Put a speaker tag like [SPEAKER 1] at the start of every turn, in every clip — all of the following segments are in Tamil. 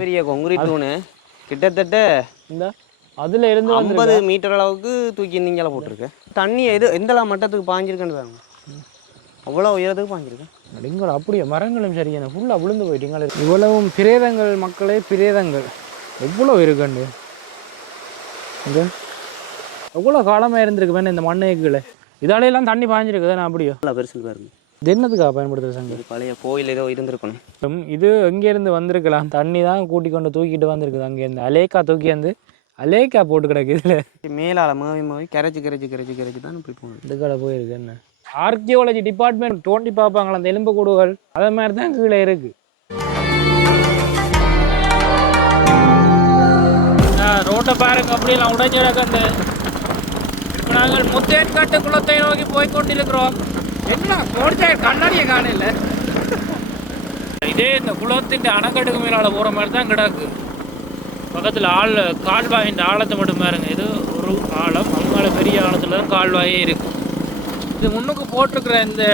[SPEAKER 1] பெரிய கொங்குரீட் தூணு. கிட்டத்தட்ட
[SPEAKER 2] இந்த அதுல இருந்து
[SPEAKER 1] ஐம்பது மீட்டர் அளவுக்கு தூக்கி நீங்கள போட்டிருக்கு. தண்ணி எது எந்தளவு மட்டத்துக்கு பாஞ்சிருக்குன்னு பாருங்க. அவ்வளோ உயரத்துக்கு பாஞ்சிருக்கு.
[SPEAKER 2] அப்படிங்கிற அப்படியே மரங்களும் சரியான ஃபுல்லாக விழுந்து போயிட்டீங்களே. இவ்வளவும் பிரேதங்கள் மக்களே பிரேதங்கள். எவ்வளோ இருக்குண்டு? இங்க எவ்வளோ காலமாக இருந்திருக்கு வேணும் இந்த மண்ணே கீழே இதால எல்லாம் தண்ணி பாஞ்சிருக்குது நான் அப்படியோ?
[SPEAKER 1] நல்லா பெருசு பாருங்க.
[SPEAKER 2] இது என்னதுக்காக
[SPEAKER 1] இது பழைய கோயில் ஏதோ இருந்திருக்கணும்
[SPEAKER 2] இது எங்கேருந்து வந்திருக்கலாம். தண்ணி தான் கூட்டி கொண்டு தூக்கிட்டு வந்திருக்குது. அங்கேருந்து அலேக்கா தூக்கி வந்து அலேக்கா போட்டு கிடக்கு இதில்.
[SPEAKER 1] மேலால மேவி மேவி கரைச்சி கரைச்சி கரைச்சி கரைச்சி தான் இப்படி போகுது.
[SPEAKER 2] இதுக்கடை போயிருக்கு என்ன? ஆர்கியோலஜி டிபார்ட்மெண்ட் தோண்டி பார்ப்பாங்களா அந்த எலும்பு கூடுகள். அதே மாதிரி தான் கீழே இருக்கு. ரோட்டை பாருங்க அப்படியெல்லாம் உடைஞ்சு கிடக்கு இப்போ நாங்கள் முத்தேன்காட்டு குளத்தை நோக்கி போய் கொண்டிருக்கிறோம். என்ன கோடிச்சாய் கண்ணாடியை காணல? இதே இந்த குளத்தின் அணைக்கட்டுக்கு மேலால போகிற மாதிரி தான் கிடக்கு. பக்கத்தில் ஆள் கால்வாயின் ஆழத்தை மட்டும் பாருங்க. இது ஒரு ஆழம். அவங்கள பெரிய ஆழத்தில் தான் கால்வாயே இருக்கும். இது முன்னுக்கு போட்டிருக்கிற இந்த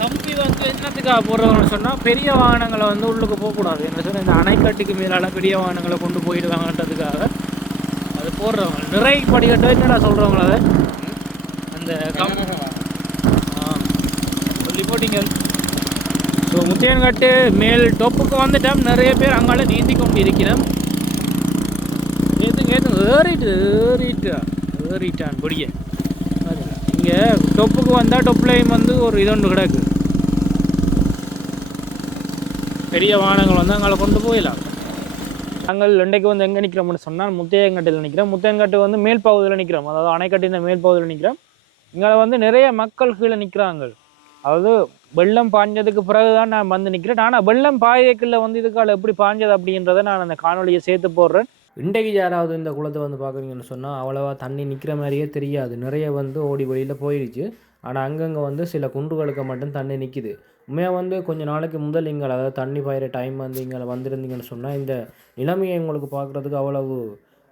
[SPEAKER 2] கம்பி வந்து என்னத்துக்காக போடுறதுன்னு சொன்னால் பெரிய வாகனங்களை வந்து உள்ளுக்கு போகக்கூடாது. என்ன சொன்னால் இந்த அணைக்கட்டுக்கு மேலால பெரிய வாகனங்களை கொண்டு போயிடுவாங்கன்றதுக்காக அது போடுறவங்க. நிறை படிக்கட்டு என்னடா சொல்கிறவங்கள அதை? அந்த கம்பி சொல்லி ஸோ முத்தியன்காட்டு மேல் டொப்புக்கு வந்துட்டோம். நிறைய பேர் அங்கால நீந்தி கொண்டு இருக்கிறோம் ஏற்றுங்க ஏற்றுங்க ஏறிட்டு ஏறிட்டா ஏறிட்டான் பொடிய இங்கே டொப்புக்கு வந்தால் டொப்லையும் வந்து ஒரு இது ஒன்று கிடக்கு. பெரிய வாகனங்கள் வந்து அங்கே கொண்டு போயிடலாம். நாங்கள் இன்றைக்கு வந்து எங்கே நிற்கிறோம்னு சொன்னால் முத்தையங்காட்டில் நிற்கிறோம் முத்தையங்காட்டு வந்து மேல் பகுதியில் நிற்கிறோம் அதாவது அணைக்கட்டின் மேல் பகுதியில் நிற்கிறோம் இங்கே வந்து நிறைய மக்கள் கீழே நிற்கிறாங்க. அதாவது வெள்ளம் பாஞ்சதுக்கு பிறகு தான் நான் வந்து நிற்கிறேன் ஆனால் வெள்ளம் பாயக்குள்ள வந்து இதுக்கால எப்படி பாஞ்சது அப்படின்றத நான் அந்த காணொலியை சேர்த்து போடுறேன். இன்றைக்கு யாராவது இந்த குளத்தை வந்து பார்க்குறீங்கன்னு சொன்னால் அவ்வளோவா தண்ணி நிற்கிற மாதிரியே தெரியாது. நிறைய வந்து ஓடி வழியில் போயிடுச்சு ஆனால் அங்கங்கே வந்து சில குன்றுகளுக்கு மட்டும் தண்ணி நிற்கிது உண்மையாக வந்து கொஞ்ச நாளைக்கு முதல் இங்கே அதாவது தண்ணி பாயிற டைம் வந்து இங்கே வந்திருந்தீங்கன்னு சொன்னால் இந்த நிலைமையை உங்களுக்கு பார்க்குறதுக்கு அவ்வளவு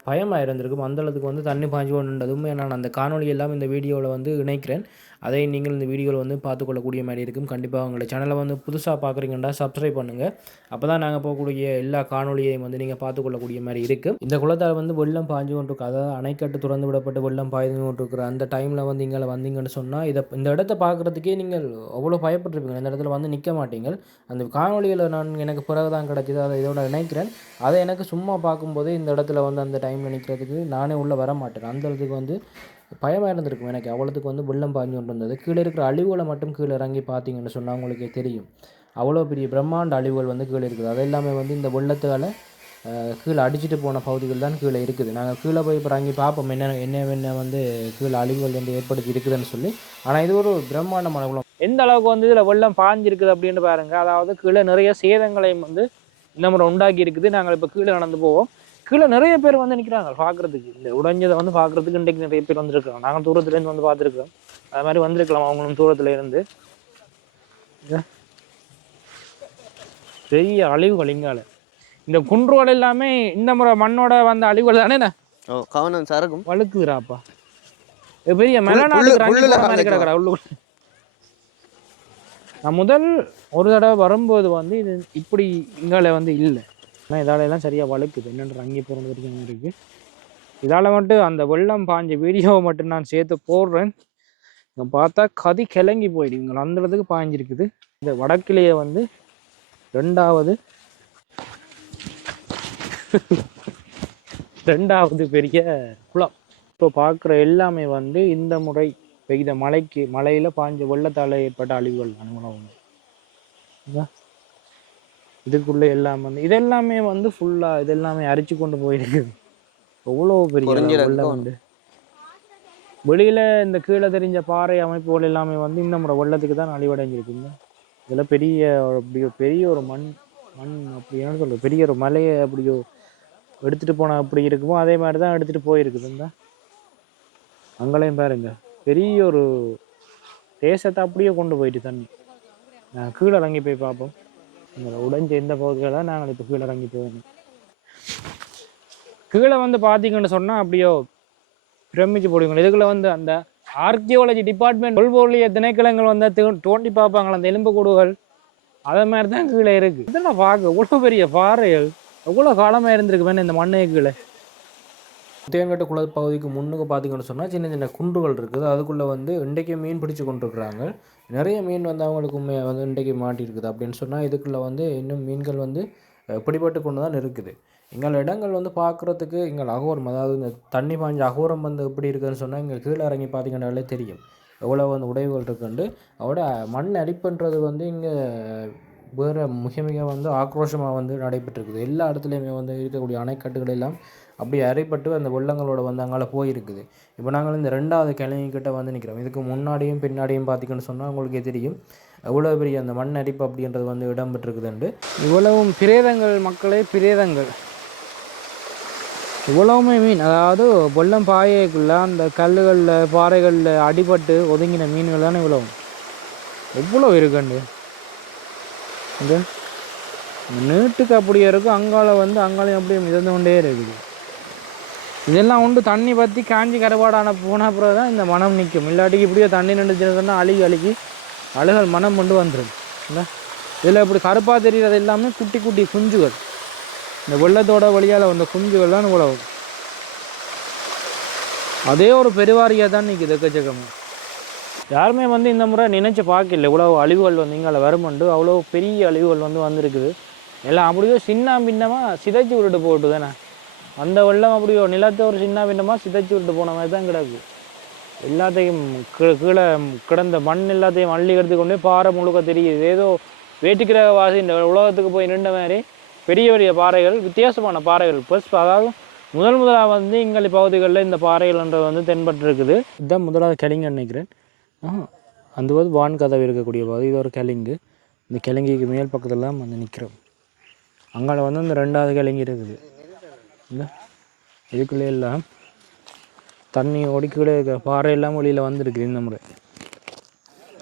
[SPEAKER 2] பயமாக இருந்திருக்கும் அந்தளவுக்கு வந்து தண்ணி பாய்ஞ்சு கொண்டுன்றதும் நான் அந்த காணொலி எல்லாம் இந்த வீடியோவில் வந்து இணைக்கிறேன். அதை நீங்கள் இந்த வீடியோவில் வந்து பார்த்துக்கொள்ளக்கூடிய மாதிரி இருக்கும். கண்டிப்பாக உங்களை சேனலை வந்து புதுசாக பார்க்குறீங்கன்னா சப்ஸ்கிரைப் பண்ணுங்கள் அப்போ தான் நாங்கள் போகக்கூடிய எல்லா காணொலியையும் வந்து நீங்கள் பார்த்துக்கொள்ளக்கூடிய மாதிரி இருக்குது இந்த குளத்தால் வந்து வெள்ளம் பாய்ஞ்சு கொண்டுருக்கு. அதாவது அணைக்கட்டு திறந்து விடப்பட்டு வெள்ளம் பாய்ந்து கொண்டிருக்கிற அந்த டைமில் வந்து இங்கே வந்தீங்கன்னு சொன்னால் இதை இந்த இடத்த பார்க்குறதுக்கே நீங்கள் அவ்வளோ பயப்பட்டிருப்பீங்க. இந்த இடத்துல வந்து நிற்க மாட்டீங்க. அந்த காணொளியில் நான் எனக்கு பிறகு தான் கிடச்சிது அதை இதோட நினைக்கிறேன் அதை எனக்கு சும்மா பார்க்கும்போதே இந்த இடத்துல வந்து அந்த டைம் டைமில் நிற்கிறதுக்கு நானே உள்ளே வர மாட்டேன். அந்த வந்து பயமாக இருந்திருக்கும் எனக்கு. அவ்வளோத்துக்கு வந்து வெள்ளம் பாய்ஞ்சு கொண்டு வந்தது. கீழே இருக்கிற அழிவுகளை மட்டும் கீழே இறங்கி பார்த்தீங்கன்னு சொன்னால் உங்களுக்கே தெரியும். அவ்வளோ பெரிய பிரம்மாண்ட அழிவுகள் வந்து கீழே இருக்குது. அது எல்லாமே வந்து இந்த வெள்ளத்தால் கீழே அடிச்சிட்டு போன பகுதிகள் தான் கீழே இருக்குது. நாங்கள் கீழே போய் இப்போ இறங்கி பார்ப்போம். என்ன என்ன என்ன வந்து கீழே அழிவுகள் வந்து ஏற்படுத்தி இருக்குதுன்னு சொல்லி. ஆனால் இது ஒரு பிரம்மாண்டமான குளம். எந்த அளவுக்கு வந்து இதில் வெள்ளம் பாஞ்சிருக்குது அப்படின்னு பாருங்கள் அதாவது கீழே நிறைய சேதங்களையும் வந்து இந்த முறை உண்டாக்கி இருக்குது. நாங்கள் இப்போ கீழே நடந்து போவோம். கீழே நிறைய பேர் வந்து நிற்கிறாங்க பார்க்குறதுக்கு. இந்த உடைஞ்சதை வந்து பார்க்குறதுக்கு இன்றைக்கு நிறைய பேர் வந்திருக்காங்க. நாங்கள் தூரத்துலேருந்து வந்து பார்த்துருக்கோம் அது மாதிரி வந்திருக்கலாம். அவங்களும் தூரத்துல இருந்து. பெரிய அழிவுகள் இங்கால. இந்த குன்றுகள் எல்லாமே இந்த முறை மண்ணோட வந்த அழிவுகள் தானே
[SPEAKER 1] ஓ கவனம் சரக்கும்
[SPEAKER 2] வழுக்குதுறாப்பா இது பெரிய மெலநாடு உள்ளுக்குள்ள. நான் முதல் ஒரு தடவை வரும்போது வந்து இது இப்படி இங்கால வந்து இல்லை. ஆனால் இதால எல்லாம் சரியாக வழுக்குது. என்னன்ற அங்கே போகிறது வரைக்கும் இருக்குது இதால் மட்டும் அந்த வெள்ளம் பாஞ்ச வீடியோவை மட்டும் நான் சேர்த்து போடுறேன். இங்கே பார்த்தா கதி கிளங்கி போயிடுங்க அந்த இடத்துக்கு பாய்ஞ்சிருக்குது. இந்த வடக்கிலேயே வந்து ரெண்டாவது ரெண்டாவது பெரிய குளம். இப்போ பார்க்குற எல்லாமே வந்து இந்த முறை பெய்த மழைக்கு மழையில் பாஞ்ச வெள்ளத்தால் ஏற்பட்ட அழிவுகள் அனுபவம் இதுக்குள்ளே எல்லாம் வந்து இதெல்லாமே வந்து ஃபுல்லாக இதெல்லாமே அரிச்சு கொண்டு போயிருக்குது எவ்வளோ பெரிய. வெள்ளம் வந்து. வெளியில் இந்த கீழே தெரிஞ்ச பாறை அமைப்புகள் எல்லாமே வந்து இந்த முறை வெள்ளத்துக்கு தான் அழிவடைஞ்சிருக்குங்க இதில் பெரிய ஒரு- அப்படி ஒரு பெரிய ஒரு மண் மண் அப்படி என்ன சொல்றது? பெரிய ஒரு மலையை அப்படியோ எடுத்துட்டு போன அப்படி இருக்குமோ அதே மாதிரி தான் எடுத்துட்டு போயிருக்குதுங்க அங்களையும் பாருங்க. பெரிய ஒரு தேசத்தை அப்படியே கொண்டு போயிட்டு தண்ணி. நான் கீழே இறங்கி போய் பார்ப்போம். இந்த உடைஞ்ச இந்த பகுதிகளை நாங்கள் இப்போ கீழே இறங்கி போகணும் கீழே வந்து பார்த்தீங்கன்னு சொன்னால் அப்படியோ பிரமிச்சு போடுவீங்க இதுக்குள்ள வந்து அந்த ஆர்கியோலஜி டிபார்ட்மெண்ட் தொல்பொருளிய திணைக்களங்கள் வந்து தோ- தோண்டி பார்ப்பாங்களா? அந்த எலும்புக்கூடுகள் அதை மாதிரி தான் கீழே இருக்குது இதெல்லாம் பார்க்க இவ்வளோ பெரிய பாறைகள் எவ்வளோ காலமாக இருந்திருக்கு இந்த மண்ணை கீழே. தேங்கட்ட குளத்து பகுதிக்கு முன்னுக்கு பார்த்தீங்கன்னு சொன்னால் சின்ன சின்ன குன்றுகள் இருக்குது. அதுக்குள்ளே வந்து இன்றைக்கு மீன் பிடிச்சி கொண்டிருக்கிறாங்க. நிறைய மீன் வந்து அவங்களுக்கு வந்து இன்றைக்கு மாட்டியிருக்குது அப்படின்னு சொன்னால் இதுக்குள்ளே வந்து இன்னும் மீன்கள் வந்து பிடிபட்டு கொண்டு தான் இருக்குது. எங்கள் இடங்கள் வந்து பார்க்குறதுக்கு எங்கள் அகோரம் அதாவது இந்த தண்ணி பாஞ்ச அகோரம் வந்து எப்படி இருக்குதுன்னு சொன்னால் இங்கே கீழே இறங்கி பார்த்தீங்கன்னாலே தெரியும். எவ்வளோ வந்து உடைவுகள் இருக்குண்டு. அதோட மண் அடிப்புன்றது வந்து இங்கே வேறு மிக மிக வந்து ஆக்ரோஷமாக வந்து நடைபெற்றிருக்குது. எல்லா இடத்துலையுமே வந்து இருக்கக்கூடிய அணைக்கட்டுகள் எல்லாம் அப்படி அரைப்பட்டு அந்த வெள்ளங்களோட வந்து அங்கால போயிருக்குது. இப்போ நாங்கள் இந்த ரெண்டாவது கிளைங்கிட்ட வந்து நிற்கிறோம் இதுக்கு முன்னாடியும் பின்னாடியும் பார்த்திங்கன்னு சொன்னால் உங்களுக்கே தெரியும். எவ்வளோ பெரிய அந்த மண் அரிப்பு அப்படின்றது வந்து இடம்பெற்றிருக்குதுண்டு. இவ்வளவும் பிரேதங்கள் மக்களே பிரேதங்கள். இவ்வளவுமே மீன். அதாவது வெள்ளம் பாயக்குள்ள அந்த கல்லுகளில் பாறைகளில் அடிபட்டு ஒதுங்கின மீன்கள் தானே இவ்வளவு எவ்வளோ இருக்குண்டு? இந்த நீட்டுக்கு அப்படியே இருக்கும். அங்கால வந்து அங்காலையும் அப்படியே மிதந்து கொண்டே இருக்குது. இதெல்லாம் உண்டு தண்ணி பற்றி காஞ்சி கருவாடான போன பிறகு தான் இந்த மனம் நிற்கும் இல்லாட்டிக்கு இப்படியே தண்ணி நின்றுச்சுன்னு சொன்னால் அழுகி அழுகி அழுகல் மனம் கொண்டு வந்துடும். இல்லை இதில் இப்படி கருப்பாக தெரிகிறது எல்லாமே குட்டி குட்டி குஞ்சுகள். இந்த வெள்ளத்தோட வழியால் வந்த குஞ்சுகள் தான் இவ்வளவு. அதே ஒரு பெருவாரியாக தான் நிற்குது எக்கச்சக்கமாக யாருமே வந்து இந்த முறை நினச்சி பார்க்கல. இவ்வளோ அழிவுகள் வந்து இங்கே வருமண்டு. அவ்வளோ பெரிய அழிவுகள் வந்து வந்திருக்குது. எல்லாம் அப்படியோ சின்ன பின்னமாக சிதைச்சு விட்டுட்டு போட்டு தானே அந்த வெள்ளம் அப்படியோ நிலத்தை ஒரு சின்ன பின்னமாக சிதைச்சு விட்டு போன மாதிரி தான் கிடக்கு. எல்லாத்தையும் கீழே கிடந்த மண் எல்லாத்தையும் அள்ளி எடுத்து கொண்டு பாறை முழுக்க தெரியுது. ஏதோ வேற்றுக்கிரக வாசி இந்த உலகத்துக்கு போய் நின்ற மாதிரி பெரிய பெரிய பாறைகள் வித்தியாசமான பாறைகள் ப்ளஸ் அதாவது முதல் முதலாக வந்து இங்கே பகுதிகளில் இந்த பாறைகள்ன்றது வந்து தென்பட்டுருக்குது. இதுதான் முதலாவது கிளிங்க நினைக்கிறேன். ஆ அந்த போது வான் கதவு இருக்கக்கூடிய பகுதி. இது ஒரு கிளிங்கு இந்த கிழங்கிக்கு மேல் பக்கத்தில் வந்து நிற்கிறோம். அங்கால வந்து இந்த ரெண்டாவது கிழங்கு இருக்குது. இல்லை இதுக்குள்ளே எல்லாம் தண்ணி ஒடிக்கீழே இருக்க பாறை எல்லாம் வெளியில் வந்திருக்குது இந்த முறை.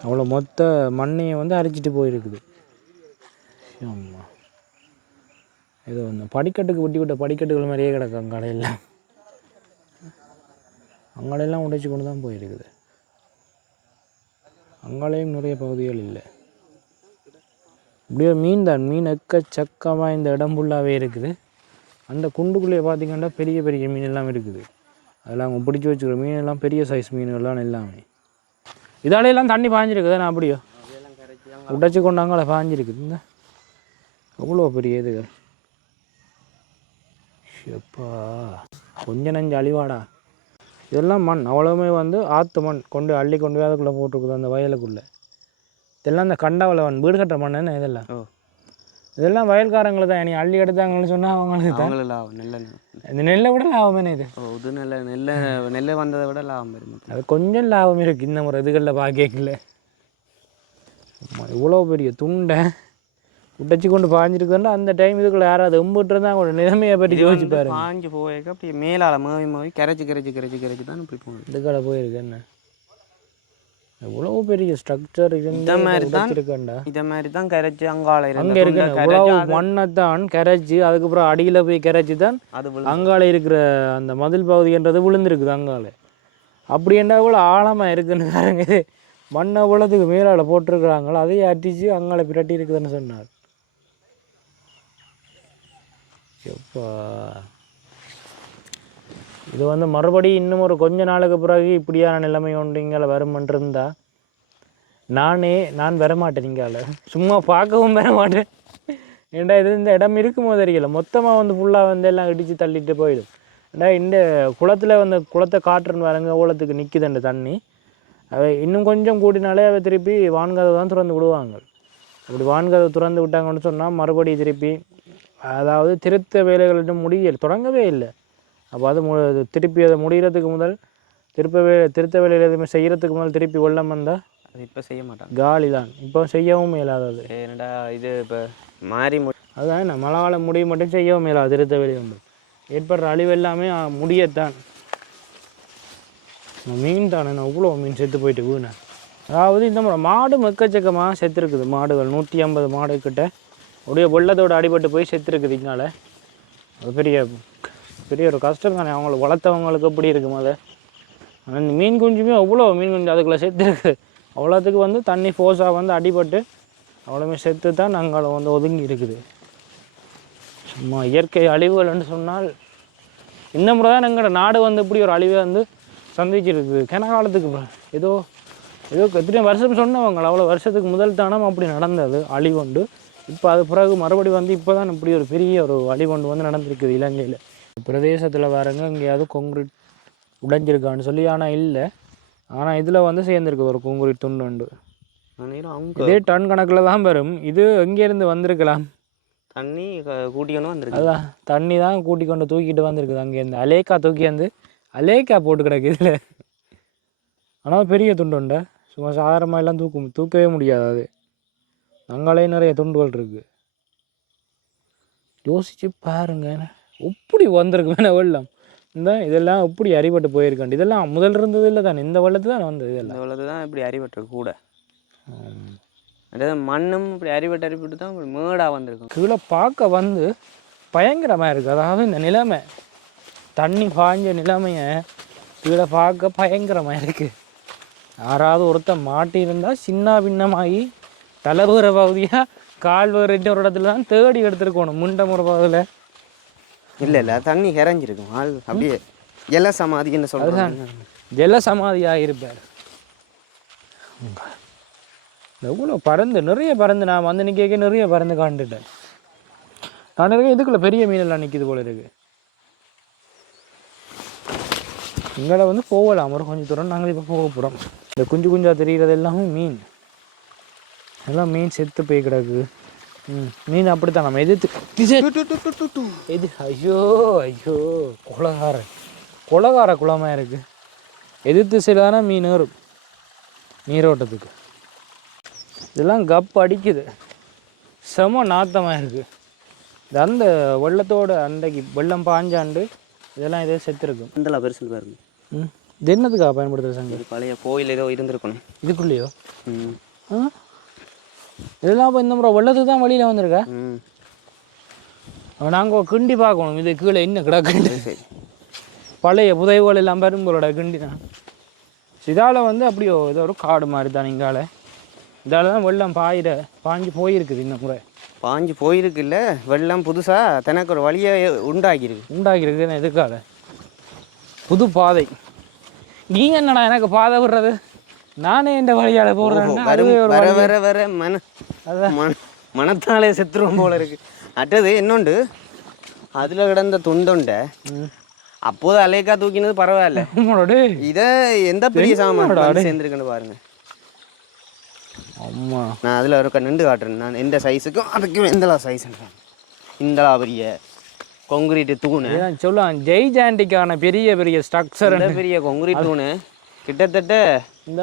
[SPEAKER 2] அவ்வளோ மொத்த மண்ணையை வந்து அரிச்சிட்டு போயிருக்குது. ஆமா. ஏதோ இந்த படிக்கட்டுக்கு ஒட்டி விட்ட படிக்கட்டுகள் மாதிரியே கிடக்கு கடையில். அங்காடையெல்லாம் உடைச்சி கொண்டு தான் போயிருக்குது. அங்காலையும் நிறைய பகுதிகள் இல்லை. இப்படியே மீன் தான். மீன் எக்கச்சக்கமாக இந்த இடம் ஃபுல்லாகவே இருக்குது. அந்த குண்டுக்குள்ளேயே பார்த்தீங்கன்னா பெரிய பெரிய மீன் எல்லாம் இருக்குது. அதெல்லாம் அவங்க பிடிச்சி வச்சுக்கிற மீன் எல்லாம் பெரிய சைஸ் மீன்கள்லாம் எல்லாமே. இதாலையெல்லாம் தண்ணி பாஞ்சிருக்குது? நான் அப்படியோ? உடைச்சி கொண்டாங்களே பாஞ்சிருக்குது. இந்த அவ்வளோ பெரிய இதுகள் எப்பா கொஞ்ச நஞ்சு அழிவாடா. இதெல்லாம் மண். அவ்வளவுமே வந்து ஆற்று மண். கொண்டு அள்ளி கொண்டு போய் அதுக்குள்ளே போட்டிருக்குது அந்த வயலுக்குள்ளே. இதெல்லாம் இந்த கண்டாவில் மண் வீடு கட்டுற மண் என்ன இதெல்லாம்?
[SPEAKER 1] ஓ.
[SPEAKER 2] இதெல்லாம் வயல்காரங்களை தான். நீ அள்ளி எடுத்தாங்கன்னு சொன்னால் அவங்களுக்கு தான்.
[SPEAKER 1] லாபம் நெல்லை
[SPEAKER 2] இந்த நெல்லை விட லாபமே இது?
[SPEAKER 1] ஓ இது நெல்லை நெல்லை நெல்லை வந்ததை விட லாபம் பெறும்
[SPEAKER 2] அது கொஞ்சம் லாபம் இருக்குது இந்த முறை இதுகளில் பார்க்கல இவ்வளோ பெரிய துண்டை உடைச்சி கொண்டு பாஞ்சிருக்குன்னா அந்த டைம் இதுக்குள்ள யாராவது எம்பிட்டு இருந்தால் அவங்களோட நிலைமையை பற்றி யோசிச்சு பாருங்க.
[SPEAKER 1] பாஞ்சு போயிருக்க அப்படியே மேலால மேவி மேவி கரைச்சி கரைச்சி கரைச்சி கரைச்சி தான் இப்படி போகுது.
[SPEAKER 2] இதுக்கடை போயிருக்கு என்ன எவ்வளோ பெரிய ஸ்ட்ரக்சர்
[SPEAKER 1] இந்த மாதிரி தான்
[SPEAKER 2] இருக்கண்டா
[SPEAKER 1] இதை மாதிரி தான் கரைச்சி அங்கால
[SPEAKER 2] அங்கே இருக்கு இவ்வளோ மண்ணை தான் கரைச்சி அதுக்கப்புறம் அடியில் போய் கரைச்சி தான்
[SPEAKER 1] அது
[SPEAKER 2] அங்கால இருக்கிற அந்த மதில் பகுதின்றது விழுந்திருக்குது அங்கால அப்படி என்ன இவ்வளோ ஆழமாக இருக்குன்னு பாருங்க. மண்ணை இவ்வளோத்துக்கு மேலால் போட்டிருக்கிறாங்களோ அதையே அடித்து அங்கால பிரட்டி இருக்குதுன்னு சொன்னார். எப்பா. இது வந்து மறுபடியும் இன்னும் ஒரு கொஞ்ச நாளுக்கு பிறகு இப்படியான நிலைமை ஒன்றுங்களை இங்கே நானே நான் வரமாட்டேன் இங்கால. சும்மா பார்க்கவும் வர மாட்டேன் ஏன்டா இது இந்த இடம் இருக்குமோ தெரியல. மொத்தமாக வந்து ஃபுல்லாக வந்து எல்லாம் இடித்து தள்ளிட்டு போயிடும். ஏண்டா இந்த குளத்தில் வந்து குளத்தை காற்றுன்னு வரங்க ஓலத்துக்கு நிற்குது அந்த தண்ணி. அவை இன்னும் கொஞ்சம் கூட்டினாலே அவை திருப்பி வான்கதவை தான் திறந்து விடுவாங்க. அப்படி வான்கதவை திறந்து விட்டாங்கன்னு சொன்னால் மறுபடியும் திருப்பி அதாவது திருத்த வேலைகள் முடியல தொடங்கவே இல்லை. அப்போ அது மு திருப்பி அதை முடிகிறதுக்கு முதல் திருப்ப வே திருத்த வேலைகள் எதுவுமே செய்கிறதுக்கு முதல் திருப்பி வெள்ளம் வந்தால்
[SPEAKER 1] அது இப்போ செய்ய மாட்டாங்க.
[SPEAKER 2] காலி தான் இப்போ செய்யவும் இயலாதது.
[SPEAKER 1] என்னடா இது இப்போ மாறி மு-
[SPEAKER 2] அதுதான் என்ன மழை காலம் முடிய மட்டும் செய்யவும் இயலாது திருத்த வேலை உண்டு ஏற்படுற அழிவு எல்லாமே முடியத்தான். மீன் தானே நான் இவ்வளோ மீன் செத்து போயிட்டு வீணை. அதாவது இந்த முறை மாடு எக்கச்சக்கமாக செத்துருக்குது மாடுகள். நூற்றி ஐம்பது மாடு கிட்ட அப்படியே வெள்ளத்தோட அடிபட்டு போய் செத்துருக்குது இதனால அது பெரிய பெரிய ஒரு கஷ்டம் தானே. அவங்கள வளர்த்தவங்களுக்கு எப்படி இருக்கும் அது ஆனால் மீன் குஞ்சுமே அவ்வளோ மீன் குஞ்சு அதுக்குள்ளே செத்துருக்கு. அவ்வளோத்துக்கு வந்து தண்ணி ஃபோர்ஸாக வந்து அடிபட்டு அவ்வளோமே செத்து தான் நாங்கள் வந்து ஒதுங்கி இருக்குது. சும்மா இயற்கை அழிவுகள்னு சொன்னால் இந்த முறை தான் எங்களோட நாடு வந்து இப்படி ஒரு அழிவை வந்து சந்திச்சிருக்குது. கென காலத்துக்கு ஏதோ ஏதோ எத்தனை வருஷம் சொன்னவங்க அவ்வளோ வருஷத்துக்கு முதல் தானம் அப்படி நடந்தது அழிவு உண்டு இப்போ அது பிறகு மறுபடி வந்து இப்போ தான் இப்படி ஒரு பெரிய ஒரு அழிவொண்டு வந்து நடந்திருக்குது இலங்கையில். பிரதேசத்தில் பாருங்க எங்கேயாவது கொங்கிரீட் உடைஞ்சிருக்கான்னு சொல்லி ஆனால் இல்லை. ஆனால் இதில் வந்து சேர்ந்துருக்கு ஒரு கொங்கிரீட் துண்டு உண்டு. இதே டன் கணக்கில் தான் வரும். இது எங்கேருந்து வந்திருக்கலாம்?
[SPEAKER 1] தண்ணி கூட்டிக்கணும் வந்திருக்கு.
[SPEAKER 2] அதான் தண்ணி தான் கூட்டி கொண்டு தூக்கிட்டு வந்திருக்குது. அங்கேருந்து அலேக்கா தூக்கி வந்து அலேக்கா போட்டு கிடக்கு இதில். ஆனால் பெரிய துண்டு உண்டை. சும்மா சாதாரணமாக எல்லாம் தூக்க தூக்கவே முடியாது அது. அங்காலே நிறைய துண்டுகள் இருக்கு. யோசிச்சு பாருங்க. எப்படி வந்திருக்கு வேணா வெள்ளம். இந்த இதெல்லாம் எப்படி அடிபட்டு போயிருக்காண்டு இதெல்லாம் முதல்ல இருந்தது இல்லை தானே? இந்த வெள்ளத்து தான் வந்தது இதெல்லாம்.
[SPEAKER 1] உள்ளது தான் இப்படி அரிபட்டிருக்கு கூட. அதாவது மண்ணும் இப்படி அரிபட்டு அரிபட்டு தான் இப்படி மேடாக வந்திருக்கும்
[SPEAKER 2] கீழே பார்க்க வந்து பயங்கரமாக இருக்குது அதாவது இந்த நிலைமை தண்ணி பாய்ஞ்ச நிலைமையை கீழே பார்க்க பயங்கரமாக இருக்குது யாராவது ஒருத்தன் மாட்டியிருந்தா சின்ன பின்னமாகி தலைவர பகுதியாக கால் வேறு ஒரு இடத்துல தான் தேடி எடுத்துருக்கணும் முண்டம் ஒரு பகுதியில்.
[SPEAKER 1] இல்லை இல்லை தண்ணி இறஞ்சிருக்கும் ஆள் அப்படியே எல சமாதின்னு சொல்கிறாங்க
[SPEAKER 2] ஜல சமாதியாக இருப்பார் எவ்வளோ பறந்து நிறைய பறந்து நான் வந்து நிற்க நிறைய பறந்து காண்டுட்டேன். நான் நிறைய இதுக்குள்ள பெரிய மீனெல்லாம் நிற்கிது போல இருக்கு. இங்கே வந்து போகலாம். ஒரு கொஞ்சம் தூரம் நாங்கள் இப்போ போக போகிறோம் இந்த குஞ்சு குஞ்சாக தெரிகிறது எல்லாமே மீன். எல்லாம் மீன் செத்து போய் கிடக்கு. மீன் அப்படித்தான் நம்ம எதிர்த்து. இது ஐயோ ஐயோ கொலகார கொலகார குளமாக இருக்கு. எதிர்த்து சிலான மீன் வரும் நீரோட்டத்துக்கு. இதெல்லாம் கப் அடிக்குது. செம நாத்தமாக இருக்குது இது அந்த வெள்ளத்தோட அன்றைக்கு வெள்ளம் பாஞ்சாண்டு இதெல்லாம் இதே செத்துருக்கும்.
[SPEAKER 1] இந்தல பெருசு பாருங்க.
[SPEAKER 2] ம் இது என்னதுக்காக பயன்படுத்துகிற சங்க
[SPEAKER 1] பழைய கோயில் ஏதோ இருந்திருக்கணும்.
[SPEAKER 2] இதுக்குள்ளேயோ?
[SPEAKER 1] ம்.
[SPEAKER 2] ஆ? இதெல்லாம் இப்போ இந்த முறை வெள்ளத்துக்கு தான் வழியில் வந்திருக்கா. நாங்கள் கிண்டி பார்க்கணும். இது கீழே கிடக்குண்டு
[SPEAKER 1] சரி
[SPEAKER 2] பழைய புதைவுகள் எல்லாம் பெரும்பலோட கிண்டி தான். இதால் வந்து அப்படியோ ஏதோ ஒரு காடு மாதிரி தான் இங்கால. இதால் தான் வெள்ளம் பாயிர பாஞ்சு போயிருக்குது இந்த முறை.
[SPEAKER 1] பாஞ்சு போயிருக்குல்ல வெள்ளம் புதுசாக தனக்கு ஒரு வழியை உண்டாக்கியிருக்கு
[SPEAKER 2] உண்டாக்கிருக்கு எதுக்காக? புது பாதை. நீங்கள் என்னடா எனக்கு பாதை விடுறது? நானே இந்த வழியால் ஒரு
[SPEAKER 1] வர. வர வர மன மன மனத்தாலே செத்துருவோம் போல இருக்கு. அட்டது இன்னொண்டு அதில் கிடந்த துண்டுண்டை. அப்போது அலேக்கா தூக்கினது பரவாயில்ல. இதை எந்த பெரிய சாமான் சேர்ந்துருக்குன்னு பாருங்க.
[SPEAKER 2] அம்மா.
[SPEAKER 1] நான் அதில் இருக்க நின்று காட்டுறேன். நான் எந்த சைஸுக்கும் அதுக்கும் எந்தளா சைஸ்ன்றேன் இந்தளா பெரிய கொங்குரீட்டு தூணு.
[SPEAKER 2] சொல்லலாம் ஜெய் ஜாண்டிக்கான பெரிய பெரிய ஸ்ட்ரக்சர்
[SPEAKER 1] பெரிய கொங்குரீட் தூணு? கிட்டத்தட்ட
[SPEAKER 2] இந்த.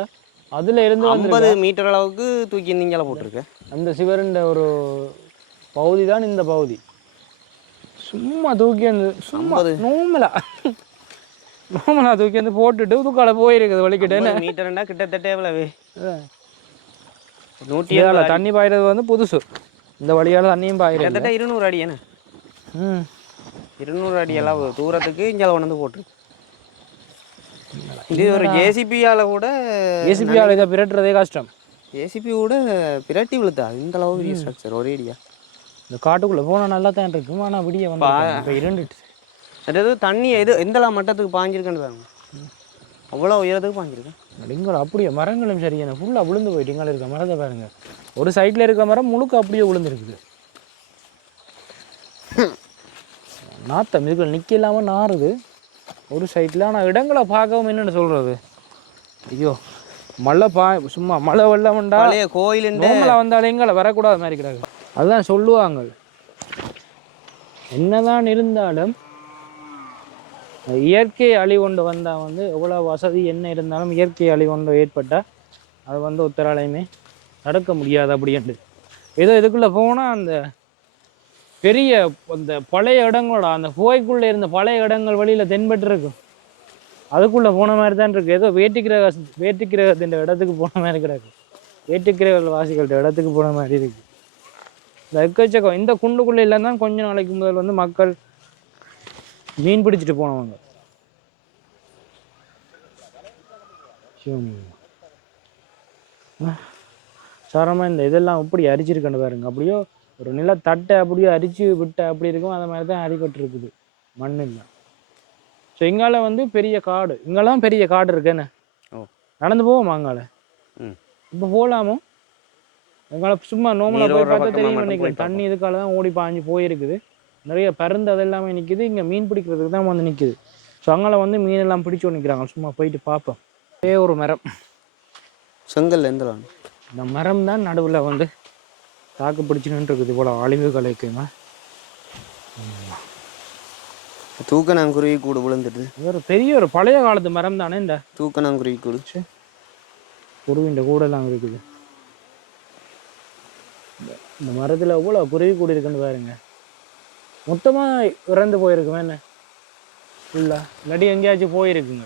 [SPEAKER 2] அதில் இருந்து வந்து
[SPEAKER 1] ஐம்பது மீட்டர் அளவுக்கு தூக்கி நீங்கள போட்டிருக்கு.
[SPEAKER 2] அந்த சிவருண்ட ஒரு பகுதி தான் இந்த பகுதி. சும்மா தூக்கி அந்த சும்மா நோமலா நோமலா தூக்கி வந்து போட்டுட்டு துக்கால போயிருக்குது வலிக்கிட்டு
[SPEAKER 1] ஐம்பது மீட்டர்னா கிட்டத்தட்ட எவ்வளவு? நூற்றி
[SPEAKER 2] இதால தண்ணி பாயிறது வந்து புதுசு. இந்த வழியால தண்ணியும் பாயிறது
[SPEAKER 1] கிட்டத்தட்ட இருநூறு அடி என்ன?
[SPEAKER 2] ம்.
[SPEAKER 1] இருநூறு அடி அளவு தூரத்துக்கு இங்கே கொண்டு போட்டிருக்கு. இது ஒரு ஜேசிபியால கூட
[SPEAKER 2] ஏசிபியால் இதை பிரட்டுறதே கஷ்டம்.
[SPEAKER 1] ஜேசிபி கூட பிரட்டி விழுத்தா இந்த அளவு பெரிய ஸ்ட்ரக்சர் ஒரே அடியா.
[SPEAKER 2] இந்த காட்டுக்குள்ள போனா நல்லா தான் இருக்கும். ஆனா விடிய வந்து இப்போ இருண்டுட்டு.
[SPEAKER 1] அதாவது தண்ணி எது எந்தளவு மட்டத்துக்கு பாஞ்சிருக்குன்னு பாருங்க. அவ்வளோ உயரத்துக்கு பாஞ்சிருக்கு.
[SPEAKER 2] இங்கே அப்படியே மரங்களும் சரியான ஃபுல்லாக விழுந்து போயிட்டு இங்கே இருக்க மரத்தை பாருங்க. ஒரு சைடில் இருக்க மரம் முழுக்க அப்படியே விழுந்துருக்குது. நாத்தம் இதுக்குள்ள நிற்க இல்லாமல் நாறுது. ஒரு சைடில் ஆனால் இடங்களை பார்க்கவும் என்னென்னு சொல்கிறது ஐயோ மழை பா சும்மா மழை வெள்ளம்ண்டா
[SPEAKER 1] பழைய கோயிலுண்டு.
[SPEAKER 2] நோமலை வந்தாலே எங்களை வரக்கூடாத மாதிரி கிடக்கு அதுதான் சொல்லுவாங்க. என்னதான் இருந்தாலும் இயற்கை அழிவொண்டு வந்தால் வந்து எவ்வளோ வசதி என்ன இருந்தாலும் இயற்கை அழிவொண்டு ஏற்பட்டால் அது வந்து ஒத்தராலையுமே தடுக்க முடியாது அப்படின்ட்டு ஏதோ இதுக்குள்ளே போனால் அந்த பெரிய அந்த பழைய இடங்களோட அந்த புகைக்குள்ளே இருந்த பழைய இடங்கள் வழியில் தென்பட்டு அதுக்குள்ளே போன மாதிரி தான் இருக்குது ஏதோ வேட்டிக்கிரக வேட்டிக்கிரகத்தின் இடத்துக்கு போன மாதிரி கிடக்கு. வேட்டிக்கிரக வாசிகள்கிட்ட இடத்துக்கு போன மாதிரி இருக்குது இந்த எக்கச்சக்கம் இந்த குண்டுக்குள்ளே இல்லைன்னா தான் நாளைக்கு முதல் வந்து மக்கள் மீன் பிடிச்சிட்டு போனவங்க. சாரமாக இந்த இதெல்லாம் எப்படி அரிச்சிருக்கேன்னு பாருங்க. அப்படியோ ஒரு நிலத்தட்டை அப்படியே அரிச்சு விட்ட அப்படி இருக்கும். அந்த மாதிரி தான் அடிபட்டு இருக்குது. மண் இல்லை ஸோ இங்கால வந்து பெரிய காடு. இங்கெல்லாம் பெரிய காடு இருக்கு. என்ன?
[SPEAKER 1] ஓ.
[SPEAKER 2] நடந்து போவோமா அங்கால? இப்போ போகலாமோ எங்களை சும்மா நோமலாக போய் பார்த்தா தெரியும் நினைக்கிறேன். தண்ணி இதுக்கால தான் ஓடி பாஞ்சு போயிருக்குது. நிறைய பருந்து அது எல்லாமே நிற்கிது இங்கே மீன் பிடிக்கிறதுக்கு தான் வந்து நிற்கிது ஸோ அங்கே வந்து மீன் எல்லாம் பிடிச்சு நிற்கிறாங்க சும்மா போயிட்டு பார்ப்போம். ஒரே ஒரு மரம்.
[SPEAKER 1] செங்கல் எந்த
[SPEAKER 2] இந்த மரம் தான் நடுவில் வந்து தாக்கு பிடிச்சு நின்றுருக்குது போல அழிவு கலைக்குங்க.
[SPEAKER 1] தூக்கணாங்குருவி கூடு விழுந்துட்டு
[SPEAKER 2] இது ஒரு பெரிய ஒரு பழைய காலத்து மரம் தானே இந்த?
[SPEAKER 1] தூக்கணாங்குருவி கூடு.
[SPEAKER 2] குருவிൻ്റെ கூடெல்லாம் இருக்குது. இந்த- மரத்தில் எவ்வளோ குருவி கூடு இருக்குன்னு பாருங்க. மொத்தமாக இறந்து போயிருக்குமே என்ன? ஃபுல்லாக இல்லாட்டி எங்கேயாச்சும் போயிருக்குங்க.